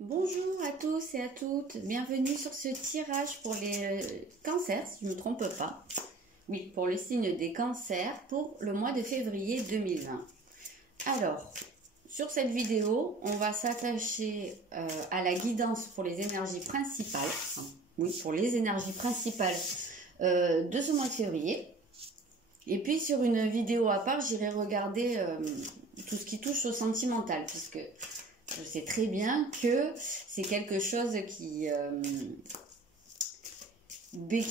Bonjour à tous et à toutes, bienvenue sur ce tirage pour les cancers, si je ne me trompe pas. Oui, pour le signe des cancers pour le mois de février 2020. Alors, sur cette vidéo, on va s'attacher à la guidance pour les énergies principales. Oui, pour les énergies principales de ce mois de février. Et puis sur une vidéo à part, j'irai regarder tout ce qui touche au sentimental, puisque je sais très bien que c'est quelque chose qui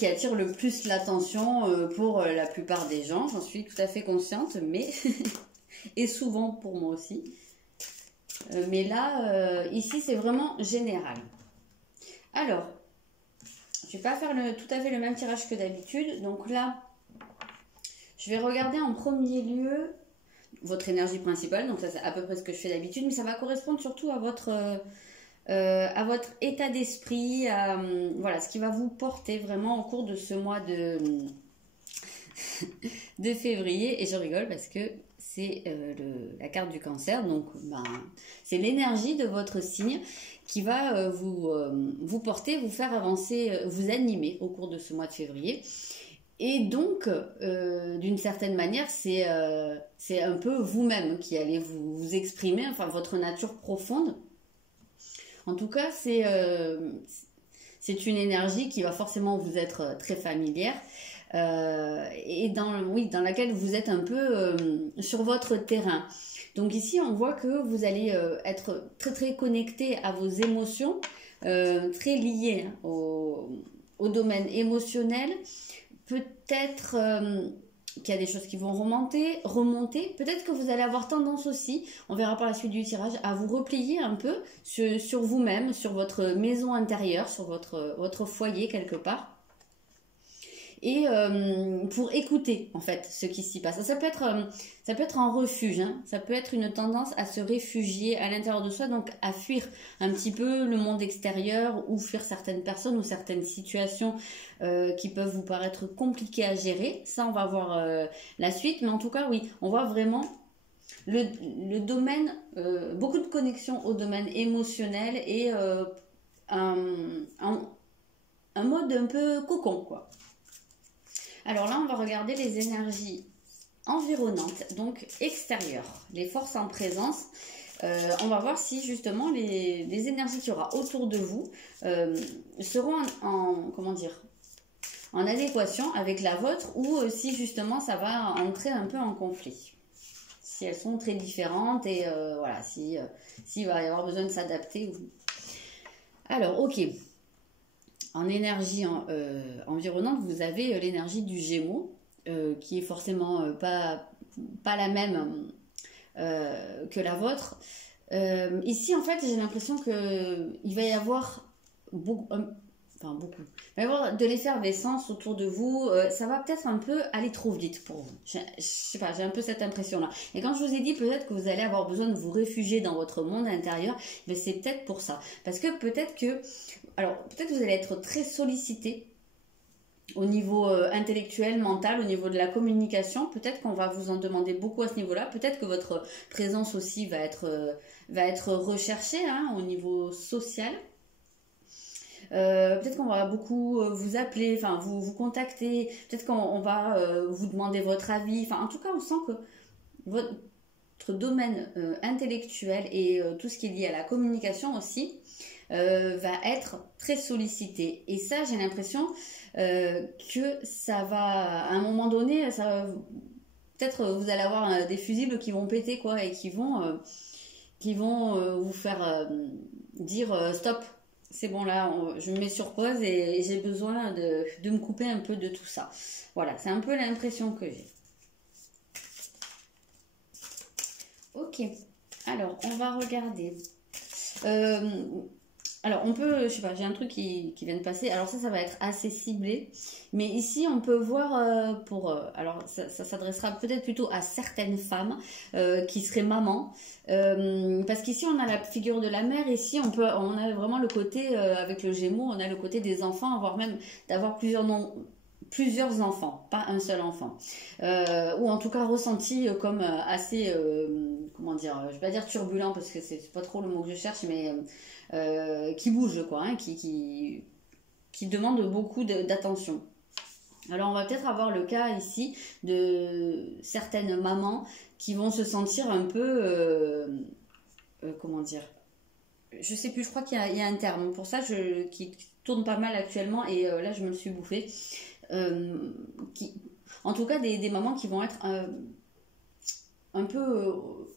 attire le plus l'attention pour la plupart des gens. J'en suis tout à fait consciente, mais et souvent pour moi aussi. Mais là, ici, c'est vraiment général. Alors, je ne vais pas faire tout à fait le même tirage que d'habitude. Donc là, je vais regarder en premier lieu votre énergie principale, donc ça c'est à peu près ce que je fais d'habitude, mais ça va correspondre surtout à votre état d'esprit, voilà, ce qui va vous porter vraiment au cours de ce mois de février. Et je rigole parce que c'est la carte du cancer, donc c'est l'énergie de votre signe qui va vous porter, vous faire avancer, vous animer au cours de ce mois de février. Et donc, d'une certaine manière, c'est un peu vous-même qui allez vous exprimer, enfin votre nature profonde. En tout cas, c'est une énergie qui va forcément vous être très familière et dans laquelle vous êtes un peu sur votre terrain. Donc ici, on voit que vous allez être très très connecté à vos émotions, très lié au domaine émotionnel. Peut-être qu'il y a des choses qui vont remonter. Peut-être que vous allez avoir tendance aussi, on verra par la suite du tirage, à vous replier un peu sur vous-même, sur votre maison intérieure, sur votre foyer quelque part. Et pour écouter en fait ce qui s'y passe. Ça peut être un refuge, hein. Ça peut être une tendance à se réfugier à l'intérieur de soi, donc à fuir un petit peu le monde extérieur ou fuir certaines personnes ou certaines situations qui peuvent vous paraître compliquées à gérer. Ça, on va voir la suite, mais en tout cas, oui, on voit vraiment le domaine, beaucoup de connexions au domaine émotionnel et un mode un peu cocon, quoi. Alors là, on va regarder les énergies environnantes, donc extérieures, les forces en présence. On va voir si justement les énergies qu'il y aura autour de vous seront en adéquation avec la vôtre, ou si justement ça va entrer un peu en conflit. Si elles sont très différentes et voilà, s'il va y avoir besoin de s'adapter. Alors, ok. En énergie environnante, vous avez l'énergie du Gémeaux, qui est forcément pas la même que la vôtre. Ici, en fait, j'ai l'impression qu'il va y avoir beaucoup. Il va y avoir de l'effervescence autour de vous. Ça va peut-être un peu aller trop vite pour vous. Je sais pas, j'ai un peu cette impression-là. Et quand je vous ai dit peut-être que vous allez avoir besoin de vous réfugier dans votre monde intérieur, mais c'est peut-être pour ça. Parce que peut-être que vous allez être très sollicité au niveau intellectuel, mental, au niveau de la communication. Peut-être qu'on va vous en demander beaucoup à ce niveau-là. Peut-être que votre présence aussi va être recherchée, hein, au niveau social. Peut-être qu'on va beaucoup vous appeler, enfin vous contacter. Peut-être qu'on va vous demander votre avis. Enfin, en tout cas, on sent que votre domaine intellectuel et tout ce qui est lié à la communication aussi va être très sollicité. Et ça, j'ai l'impression que ça va, à un moment donné, peut-être vous allez avoir des fusibles qui vont péter, quoi, et qui vont vous faire dire stop, c'est bon, là, je me mets sur pause et j'ai besoin de me couper un peu de tout ça. Voilà, c'est un peu l'impression que j'ai. Ok, alors on va regarder. Alors on peut, je sais pas, j'ai un truc qui vient de passer. Alors ça va être assez ciblé. Mais ici on peut voir alors ça s'adressera peut-être plutôt à certaines femmes qui seraient mamans. Parce qu'ici on a la figure de la mère. Ici on a vraiment le côté, avec le Gémeaux, on a le côté des enfants, voire même d'avoir plusieurs enfants, pas un seul enfant, ou en tout cas ressenti comme assez comment dire, je vais pas dire turbulent parce que c'est pas trop le mot que je cherche, mais qui bouge, quoi, hein, qui demande beaucoup d'attention. Alors on va peut-être avoir le cas ici de certaines mamans qui vont se sentir un peu, comment dire, je sais plus, je crois qu'il y a un terme pour ça qui tourne pas mal actuellement et là je me le suis bouffé. En tout cas des mamans qui vont être un peu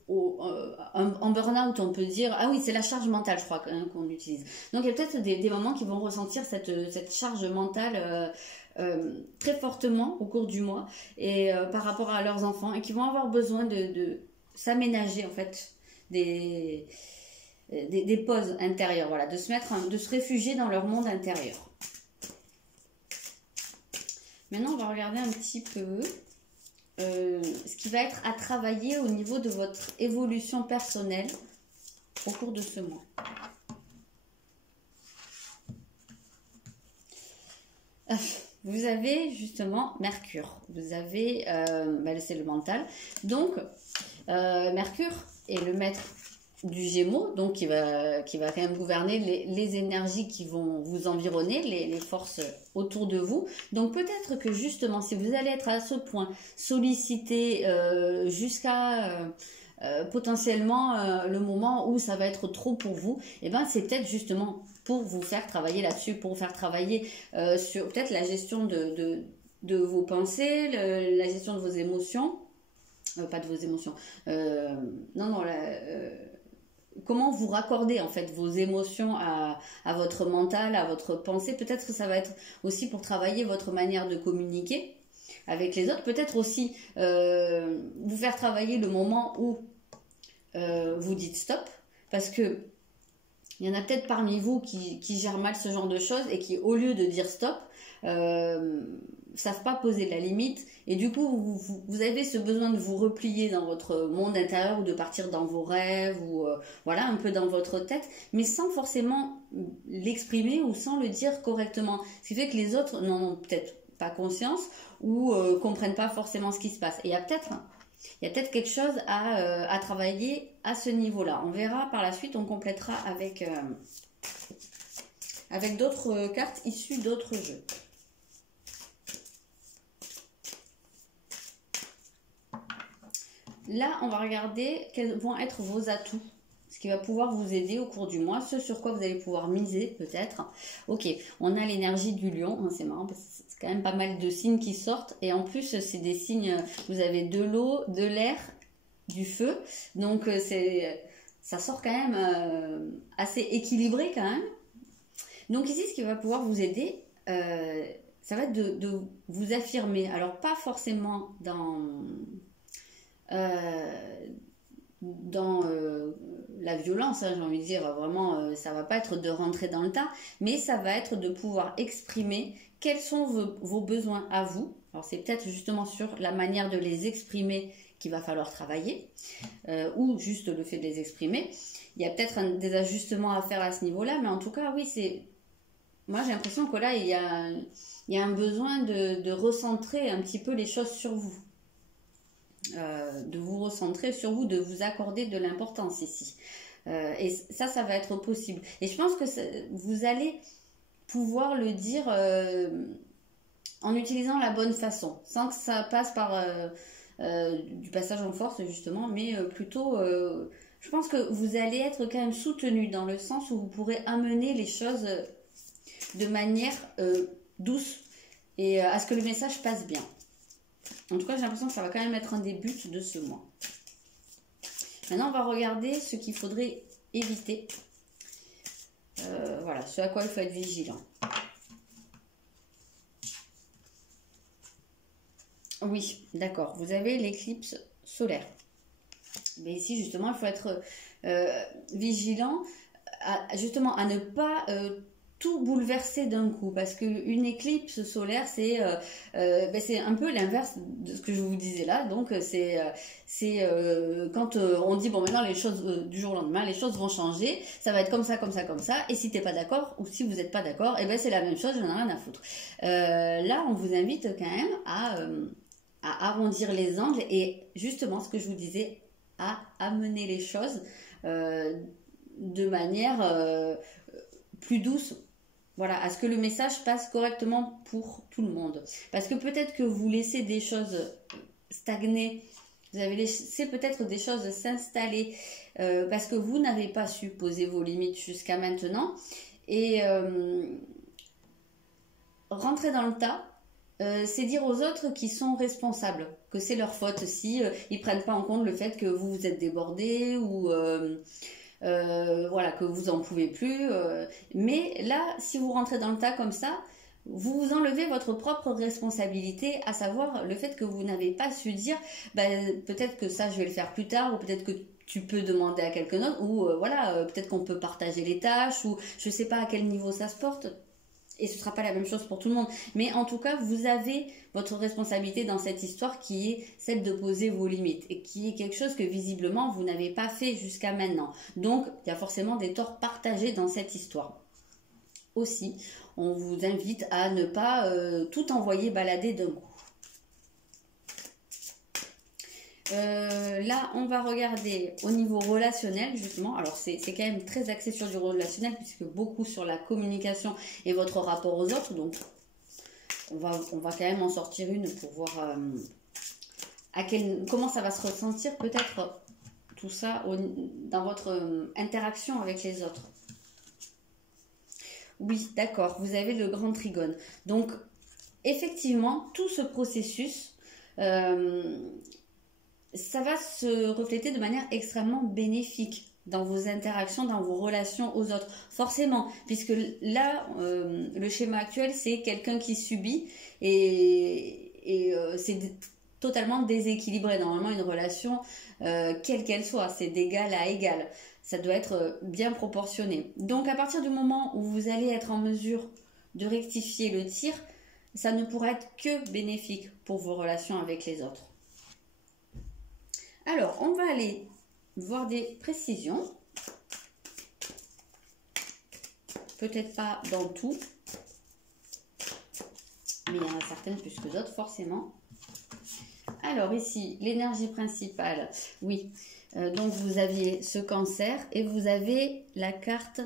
en burn-out, on peut dire. Ah oui, c'est la charge mentale, je crois, hein, qu'on utilise. Donc il y a peut-être des mamans qui vont ressentir cette charge mentale très fortement au cours du mois et par rapport à leurs enfants et qui vont avoir besoin de s'aménager en fait des pauses intérieures, voilà, de se réfugier dans leur monde intérieur. Maintenant, on va regarder un petit peu ce qui va être à travailler au niveau de votre évolution personnelle au cours de ce mois. Vous avez justement Mercure. Vous avez, c'est le mental. Donc, Mercure est le maître du Gémeaux, donc qui va quand même gouverner les énergies qui vont vous environner, les forces autour de vous. Donc peut-être que justement, si vous allez être à ce point sollicité jusqu'à potentiellement le moment où ça va être trop pour vous, et ben c'est peut-être justement pour vous faire travailler là-dessus, pour vous faire travailler sur peut-être la gestion de vos pensées, la gestion de vos émotions, pas de vos émotions, comment vous raccorder en fait vos émotions à votre mental, à votre pensée. Peut-être que ça va être aussi pour travailler votre manière de communiquer avec les autres. Peut-être aussi vous faire travailler le moment où vous dites stop. Parce que il y en a peut-être parmi vous qui gèrent mal ce genre de choses et qui, au lieu de dire stop, savent pas poser la limite et du coup vous avez ce besoin de vous replier dans votre monde intérieur ou de partir dans vos rêves ou voilà, un peu dans votre tête, mais sans forcément l'exprimer ou sans le dire correctement, ce qui fait que les autres n'en ont peut-être pas conscience ou comprennent pas forcément ce qui se passe. Et il y a peut-être quelque chose à travailler à ce niveau-là. On verra par la suite, on complétera avec d'autres cartes issues d'autres jeux. Là, on va regarder quels vont être vos atouts, ce qui va pouvoir vous aider au cours du mois, ce sur quoi vous allez pouvoir miser peut-être. Ok, on a l'énergie du lion, hein, c'est marrant parce que c'est quand même pas mal de signes qui sortent et en plus c'est des signes, vous avez de l'eau, de l'air, du feu, donc ça sort quand même assez équilibré quand même. Donc ici, ce qui va pouvoir vous aider, ça va être de vous affirmer, alors pas forcément dans la violence, hein, j'ai envie de dire, vraiment, ça va pas être de rentrer dans le tas, mais ça va être de pouvoir exprimer quels sont vos besoins à vous. Alors c'est peut-être justement sur la manière de les exprimer qu'il va falloir travailler, ou juste le fait de les exprimer. Il y a peut-être des ajustements à faire à ce niveau-là, mais en tout cas, oui, moi j'ai l'impression que là, il y a un besoin de recentrer un petit peu les choses sur vous. De vous recentrer sur vous, de vous accorder de l'importance ici. Et ça va être possible. Et je pense que vous allez pouvoir le dire en utilisant la bonne façon, sans que ça passe par du passage en force justement, mais plutôt, je pense que vous allez être quand même soutenu dans le sens où vous pourrez amener les choses de manière douce et à ce que le message passe bien. En tout cas, j'ai l'impression que ça va quand même être un des buts de ce mois. Maintenant, on va regarder ce qu'il faudrait éviter. Voilà, ce à quoi il faut être vigilant. Oui, d'accord. Vous avez l'éclipse solaire. Mais ici, justement, il faut être vigilant justement à ne pas tout bouleverser d'un coup, parce qu'une éclipse solaire c'est un peu l'inverse de ce que je vous disais là. Donc c'est quand on dit bon, maintenant les choses du jour au lendemain les choses vont changer, ça va être comme ça comme ça comme ça, et si t'es pas d'accord ou si vous n'êtes pas d'accord, et ben c'est la même chose, j'en ai rien à foutre. Là on vous invite quand même à arrondir les angles et justement ce que je vous disais, à amener les choses de manière plus douce. Voilà, à ce que le message passe correctement pour tout le monde. Parce que peut-être que vous laissez des choses stagner, vous avez laissé peut-être des choses s'installer parce que vous n'avez pas su poser vos limites jusqu'à maintenant. Et rentrer dans le tas, c'est dire aux autres qu'ils sont responsables, que c'est leur faute si ils prennent pas en compte le fait que vous vous êtes débordé ou voilà, que vous en pouvez plus. Mais là, si vous rentrez dans le tas comme ça, vous vous enlevez votre propre responsabilité, à savoir le fait que vous n'avez pas su dire peut-être que ça je vais le faire plus tard, ou peut-être que tu peux demander à quelqu'un d'autre, ou voilà, peut-être qu'on peut partager les tâches, ou je sais pas à quel niveau ça se porte. Et ce ne sera pas la même chose pour tout le monde. Mais en tout cas, vous avez votre responsabilité dans cette histoire qui est celle de poser vos limites. Et qui est quelque chose que visiblement, vous n'avez pas fait jusqu'à maintenant. Donc, il y a forcément des torts partagés dans cette histoire. Aussi, on vous invite à ne pas tout envoyer balader d'un coup. Là, on va regarder au niveau relationnel, justement. Alors, c'est quand même très axé sur du relationnel, puisque beaucoup sur la communication et votre rapport aux autres. Donc, on va quand même en sortir une pour voir comment ça va se ressentir, peut-être, tout ça dans votre interaction avec les autres. Oui, d'accord, vous avez le grand trigone. Donc, effectivement, tout ce processus... ça va se refléter de manière extrêmement bénéfique dans vos interactions, dans vos relations aux autres. Forcément, puisque là, le schéma actuel, c'est quelqu'un qui subit et c'est totalement déséquilibré. Normalement, une relation, quelle qu'elle soit, c'est d'égal à égal. Ça doit être bien proportionné. Donc, à partir du moment où vous allez être en mesure de rectifier le tir, ça ne pourra être que bénéfique pour vos relations avec les autres. Alors, on va aller voir des précisions. Peut-être pas dans tout, mais il y en a certaines plus que d'autres, forcément. Alors ici, l'énergie principale, oui. Donc vous aviez ce cancer et vous avez la carte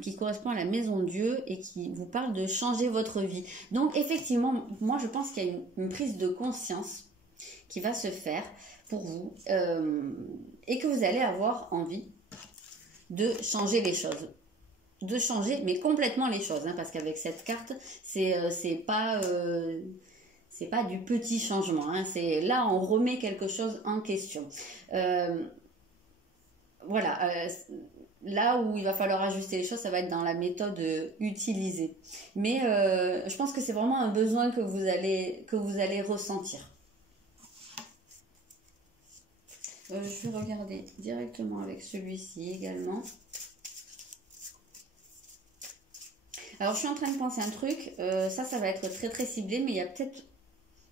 qui correspond à la maison Dieu et qui vous parle de changer votre vie. Donc effectivement, moi je pense qu'il y a une prise de conscience qui va se faire pour vous et que vous allez avoir envie de changer les choses. De changer, mais complètement les choses, hein, parce qu'avec cette carte, c'est pas du petit changement. Hein, là, on remet quelque chose en question. Voilà. Là où il va falloir ajuster les choses, ça va être dans la méthode utilisée. Mais je pense que c'est vraiment un besoin que vous allez ressentir. Je vais regarder directement avec celui-ci également. Alors, je suis en train de penser un truc. Ça va être très très ciblé, mais il y a peut-être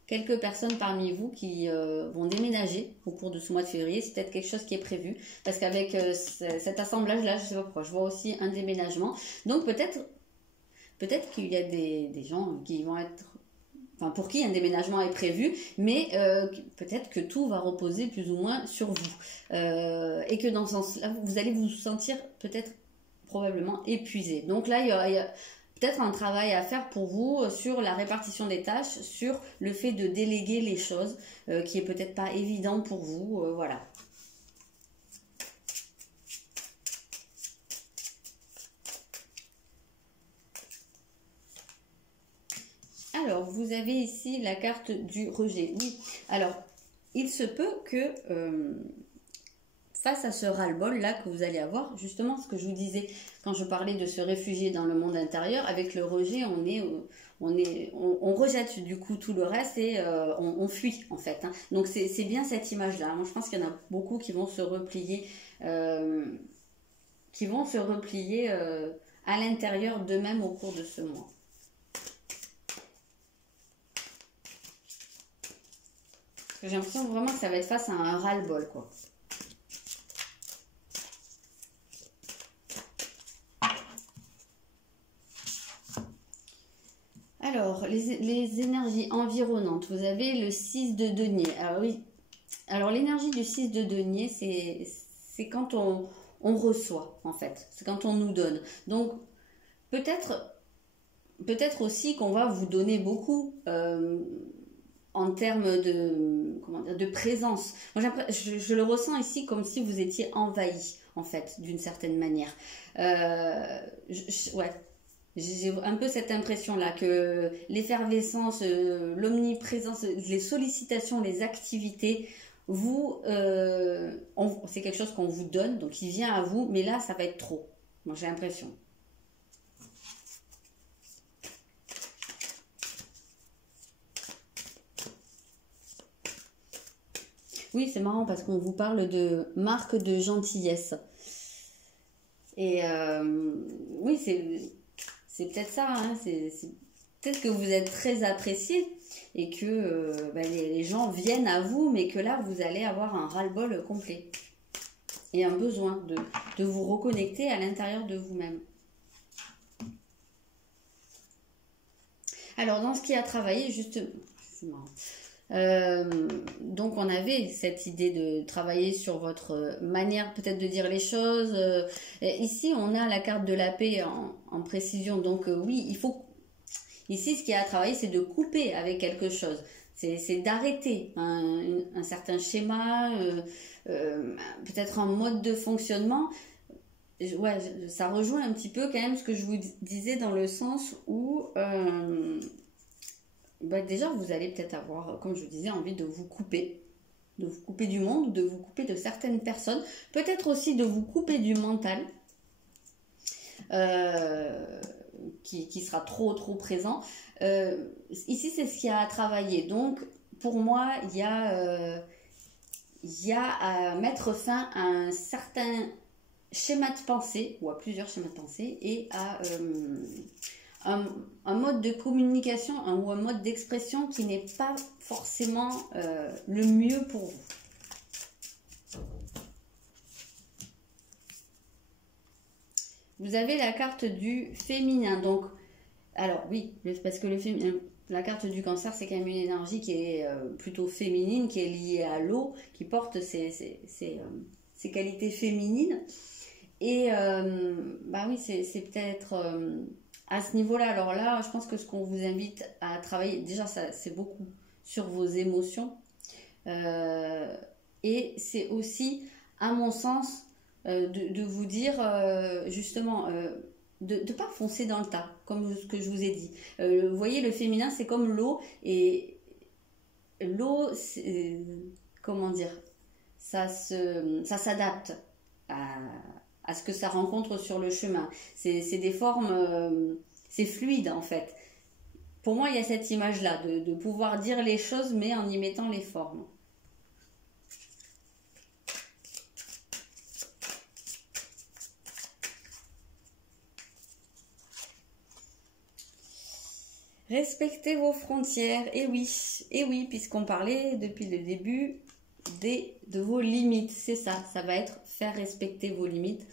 quelques personnes parmi vous qui vont déménager au cours de ce mois de février. C'est peut-être quelque chose qui est prévu. Parce qu'avec cet assemblage-là, je ne sais pas pourquoi, je vois aussi un déménagement. Donc, peut-être qu'il y a des gens qui vont être... Enfin, pour qui un déménagement est prévu, mais peut-être que tout va reposer plus ou moins sur vous. Et que dans ce sens-là, vous allez vous sentir peut-être probablement épuisé. Donc là, il y a peut-être un travail à faire pour vous sur la répartition des tâches, sur le fait de déléguer les choses, qui est peut-être pas évident pour vous. Voilà. Alors, vous avez ici la carte du rejet. Oui, alors, il se peut que face à ce ras-le-bol là que vous allez avoir, justement ce que je vous disais quand je parlais de se réfugier dans le monde intérieur, avec le rejet, on rejette du coup tout le reste et on fuit en fait. Hein. Donc c'est bien cette image-là. Moi je pense qu'il y en a beaucoup qui vont se replier, à l'intérieur d'eux-mêmes au cours de ce mois. J'ai l'impression vraiment que ça va être face à un ras-le-bol, quoi. Alors, les énergies environnantes. Vous avez le 6 de denier. Alors oui, Alors l'énergie du 6 de denier, c'est quand on reçoit, en fait. C'est quand on nous donne. Donc peut-être aussi qu'on va vous donner beaucoup en termes de présence. Moi, je le ressens ici comme si vous étiez envahi, en fait, d'une certaine manière. Ouais. J'ai un peu cette impression-là que l'effervescence, l'omniprésence, les sollicitations, les activités, c'est quelque chose qu'on vous donne, donc il vient à vous, mais là, ça va être trop. Moi, j'ai l'impression. Oui, c'est marrant parce qu'on vous parle de marque de gentillesse. Et oui, c'est peut-être ça, hein, c'est peut-être que vous êtes très apprécié et que les gens viennent à vous, mais que là, vous allez avoir un ras-le-bol complet et un besoin de vous reconnecter à l'intérieur de vous-même. Alors, dans ce qui a travaillé, justement, c'est marrant. Donc on avait cette idée de travailler sur votre manière peut-être de dire les choses. Ici on a la carte de la paix en précision, donc oui, il faut ici ce qui a à travailler, c'est de couper avec quelque chose, c'est d'arrêter un certain schéma, peut-être un mode de fonctionnement. Ouais, ça rejoint un petit peu quand même ce que je vous disais, dans le sens où déjà, vous allez peut-être avoir, comme je vous disais, envie de vous couper du monde, de vous couper de certaines personnes, peut-être aussi de vous couper du mental, qui sera trop présent. Ici, c'est ce qu'il y a à travailler. Donc, pour moi, il y a à mettre fin à un certain schéma de pensée, ou à plusieurs schémas de pensée, et à un mode de communication ou un mode d'expression qui n'est pas forcément le mieux pour vous. Vous avez la carte du féminin. Donc, alors oui, parce que la carte du cancer, c'est quand même une énergie qui est plutôt féminine, qui est liée à l'eau, qui porte ses qualités féminines. Et oui, c'est peut-être à ce niveau-là. Alors là, je pense que ce qu'on vous invite à travailler, déjà, c'est beaucoup sur vos émotions. Et c'est aussi, à mon sens, de vous dire, justement, de ne pas foncer dans le tas, comme ce que je vous ai dit. Vous voyez, le féminin, c'est comme l'eau. Et l'eau, comment dire, ça s'adapte à ce que ça rencontre sur le chemin. C'est des formes, c'est fluide en fait. Pour moi, il y a cette image-là, de pouvoir dire les choses, mais en y mettant les formes. Respectez vos frontières, et oui, puisqu'on parlait depuis le début de vos limites, c'est ça va être faire respecter vos limites.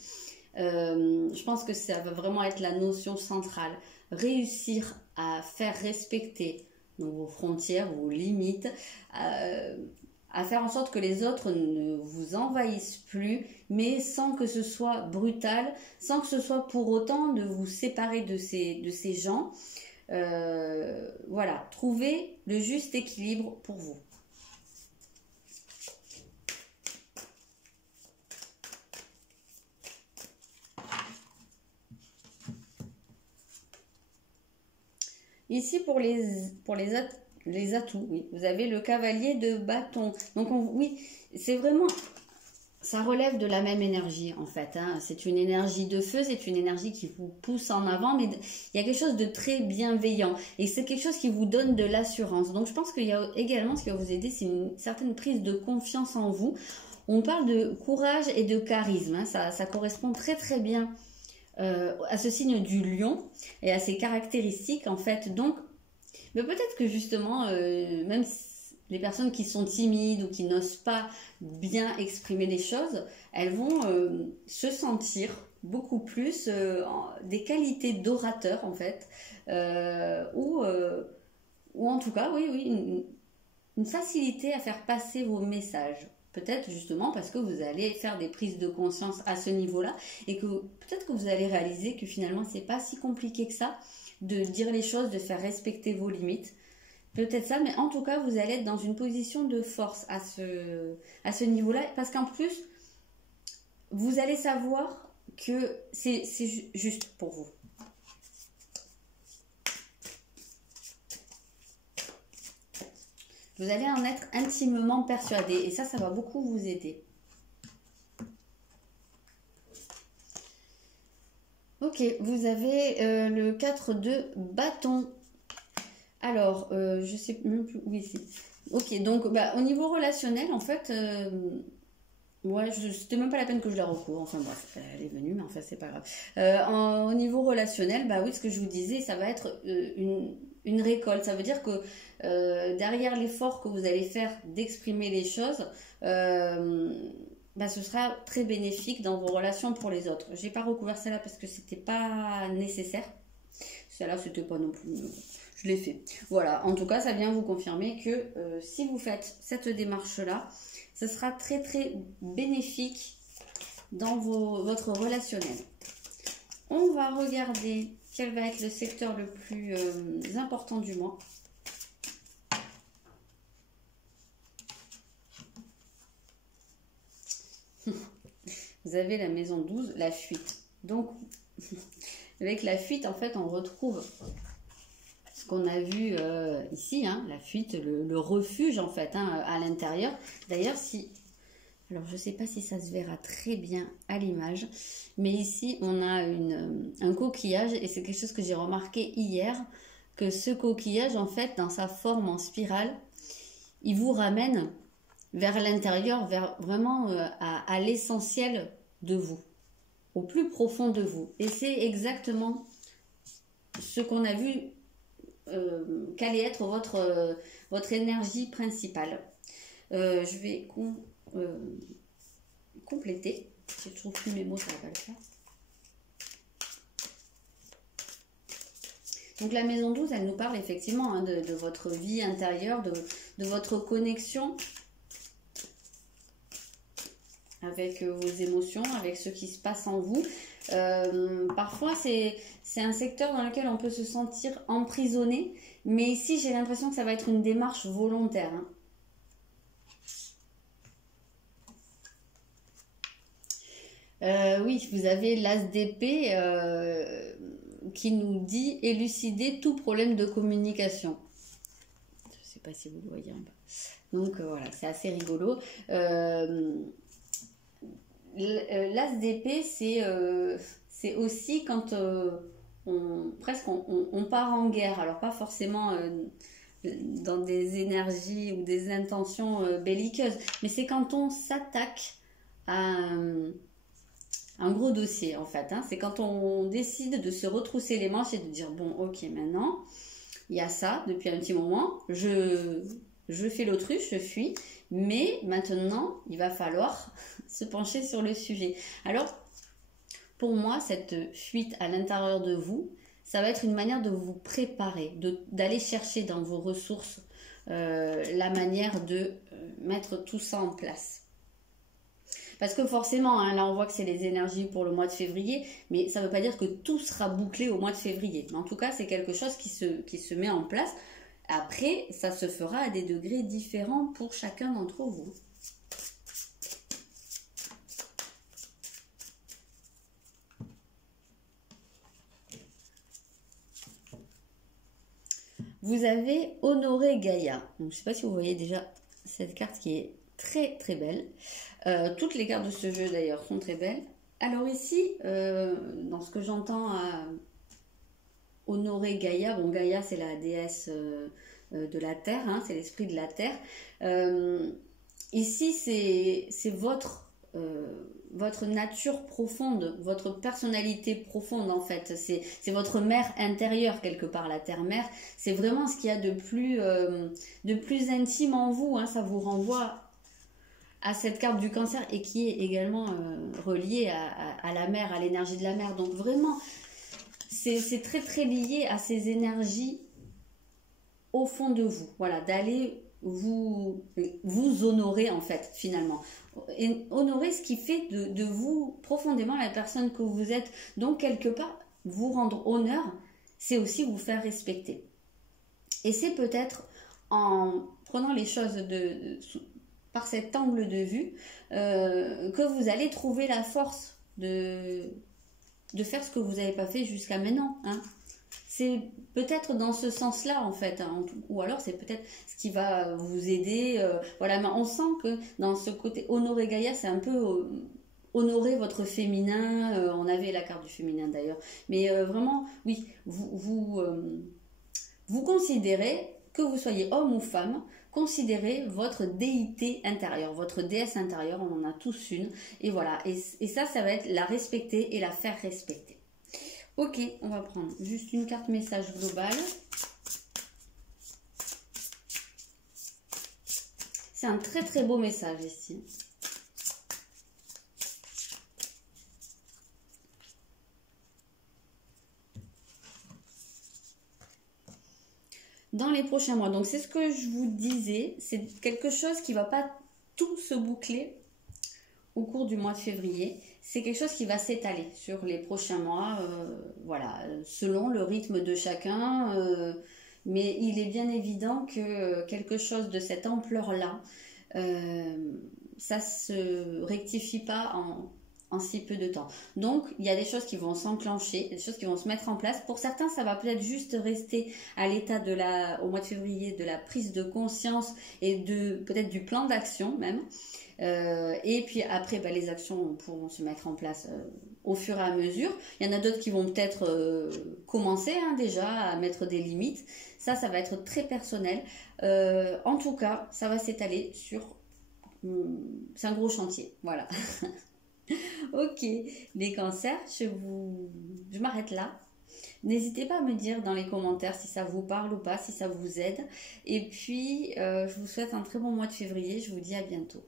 Je pense que ça va vraiment être la notion centrale, réussir à faire respecter vos frontières, vos limites, à faire en sorte que les autres ne vous envahissent plus, mais sans que ce soit brutal, sans que ce soit pour autant de vous séparer de ces gens. Voilà, trouvez le juste équilibre pour vous. Ici, pour les atouts, oui, vous avez le cavalier de bâton. Donc, oui, c'est vraiment, ça relève de la même énergie, en fait. Hein. C'est une énergie de feu, c'est une énergie qui vous pousse en avant, mais il y a quelque chose de très bienveillant. Et c'est quelque chose qui vous donne de l'assurance. Donc, je pense qu'il y a également, ce qui va vous aider, c'est une certaine prise de confiance en vous. On parle de courage et de charisme. Hein. Ça correspond très bien à ce signe du lion et à ses caractéristiques en fait. Donc, mais peut-être que justement, même les personnes qui sont timides ou qui n'osent pas bien exprimer les choses, elles vont se sentir beaucoup plus des qualités d'orateur en fait, ou en tout cas, oui, une facilité à faire passer vos messages. Peut-être justement parce que vous allez faire des prises de conscience à ce niveau-là et que peut-être que vous allez réaliser que finalement c'est pas si compliqué que ça de dire les choses, de faire respecter vos limites. Peut-être ça, mais en tout cas vous allez être dans une position de force à ce niveau-là parce qu'en plus vous allez savoir que c'est juste pour vous. Vous allez en être intimement persuadé et ça va beaucoup vous aider. Ok, vous avez le 4 de bâton. Alors, je sais même plus où ici. Ok, donc au niveau relationnel, en fait, ouais, c'était même pas la peine que je la recours. Enfin bref, elle est venue, mais enfin c'est pas grave. Au niveau relationnel, oui, ce que je vous disais, ça va être une récolte. Ça veut dire que derrière l'effort que vous allez faire d'exprimer les choses, ce sera très bénéfique dans vos relations pour les autres. J'ai pas recouvert celle-là parce que c'était pas nécessaire. Celle-là, c'était pas non plus. Je l'ai fait. Voilà. En tout cas, ça vient vous confirmer que si vous faites cette démarche-là, ce sera très très bénéfique dans votre relationnel. On va regarder quel va être le secteur le plus important du mois. Vous avez la maison 12, la fuite. Donc, avec la fuite, en fait, on retrouve ce qu'on a vu ici, hein, la fuite, le refuge, en fait, hein, à l'intérieur. D'ailleurs, alors, je ne sais pas si ça se verra très bien à l'image, mais ici, on a un coquillage, et c'est quelque chose que j'ai remarqué hier, que ce coquillage, en fait, dans sa forme en spirale, il vous ramène vers l'intérieur, vers vraiment à l'essentiel de vous, au plus profond de vous. Et c'est exactement ce qu'on a vu qu'allait être votre énergie principale. Je vais compléter. Si je trouve plus mes mots, ça va pas le faire. Donc la maison 12, elle nous parle effectivement hein, de votre vie intérieure, de votre connexion avec vos émotions, avec ce qui se passe en vous. Parfois, c'est un secteur dans lequel on peut se sentir emprisonné, mais ici, j'ai l'impression que ça va être une démarche volontaire. Hein. Oui, vous avez l'as d'épée qui nous dit élucider tout problème de communication. Je ne sais pas si vous le voyez en bas. Donc voilà, c'est assez rigolo. L'as d'épée, c'est aussi quand on part en guerre. Alors pas forcément dans des énergies ou des intentions belliqueuses, mais c'est quand on s'attaque à un gros dossier en fait. Hein. C'est quand on décide de se retrousser les manches et de dire bon ok maintenant il y a ça depuis un petit moment, je fais l'autruche, je fuis, mais maintenant il va falloir se pencher sur le sujet. Alors pour moi cette fuite à l'intérieur de vous, ça va être une manière de vous préparer, d'aller chercher dans vos ressources la manière de mettre tout ça en place. Parce que forcément, hein, là on voit que c'est les énergies pour le mois de février, mais ça ne veut pas dire que tout sera bouclé au mois de février. Mais en tout cas, c'est quelque chose qui se met en place. Après, ça se fera à des degrés différents pour chacun d'entre vous. Vous avez honoré Gaïa. Donc, je ne sais pas si vous voyez déjà cette carte qui est très très belle. Toutes les cartes de ce jeu d'ailleurs sont très belles. Alors ici, dans ce que j'entends à honorer Gaïa, bon Gaïa c'est la déesse de la terre, hein, c'est l'esprit de la terre. Ici c'est votre nature profonde, votre personnalité profonde en fait. C'est votre mère intérieure quelque part, la terre-mère. C'est vraiment ce qu'il y a de plus intime en vous. Hein, ça vous renvoie à cette carte du cancer et qui est également reliée à la mer, à l'énergie de la mer. Donc vraiment, c'est très très lié à ces énergies au fond de vous. Voilà, d'aller vous honorer en fait finalement. Et honorer ce qui fait de vous profondément la personne que vous êtes. Donc quelque part, vous rendre honneur, c'est aussi vous faire respecter. Et c'est peut-être en prenant les choses par cet angle de vue que vous allez trouver la force de faire ce que vous n'avez pas fait jusqu'à maintenant. Hein. C'est peut-être dans ce sens-là en fait, hein, ou alors c'est peut-être ce qui va vous aider. Voilà, mais on sent que dans ce côté honorer Gaïa, c'est un peu honorer votre féminin. On avait la carte du féminin d'ailleurs, mais vraiment, oui, vous considérez, que vous soyez homme ou femme, considérez votre déité intérieure, votre déesse intérieure, on en a tous une, et voilà, et ça va être la respecter et la faire respecter. Ok, on va prendre juste une carte message globale. C'est un très très beau message ici. Dans les prochains mois, donc c'est ce que je vous disais, c'est quelque chose qui ne va pas tout se boucler au cours du mois de février. C'est quelque chose qui va s'étaler sur les prochains mois, voilà, selon le rythme de chacun. Mais il est bien évident que quelque chose de cette ampleur-là, ça se rectifie pas en si peu de temps. Donc, il y a des choses qui vont s'enclencher, des choses qui vont se mettre en place. Pour certains, ça va peut-être juste rester à l'état au mois de février de la prise de conscience et peut-être du plan d'action même. Et puis après, les actions pourront se mettre en place au fur et à mesure. Il y en a d'autres qui vont peut-être commencer déjà à mettre des limites. Ça va être très personnel. En tout cas, ça va s'étaler sur... c'est un gros chantier, voilà. Ok, les cancers, je m'arrête là. N'hésitez pas à me dire dans les commentaires si ça vous parle ou pas, si ça vous aide. Et puis, je vous souhaite un très bon mois de février. Je vous dis à bientôt.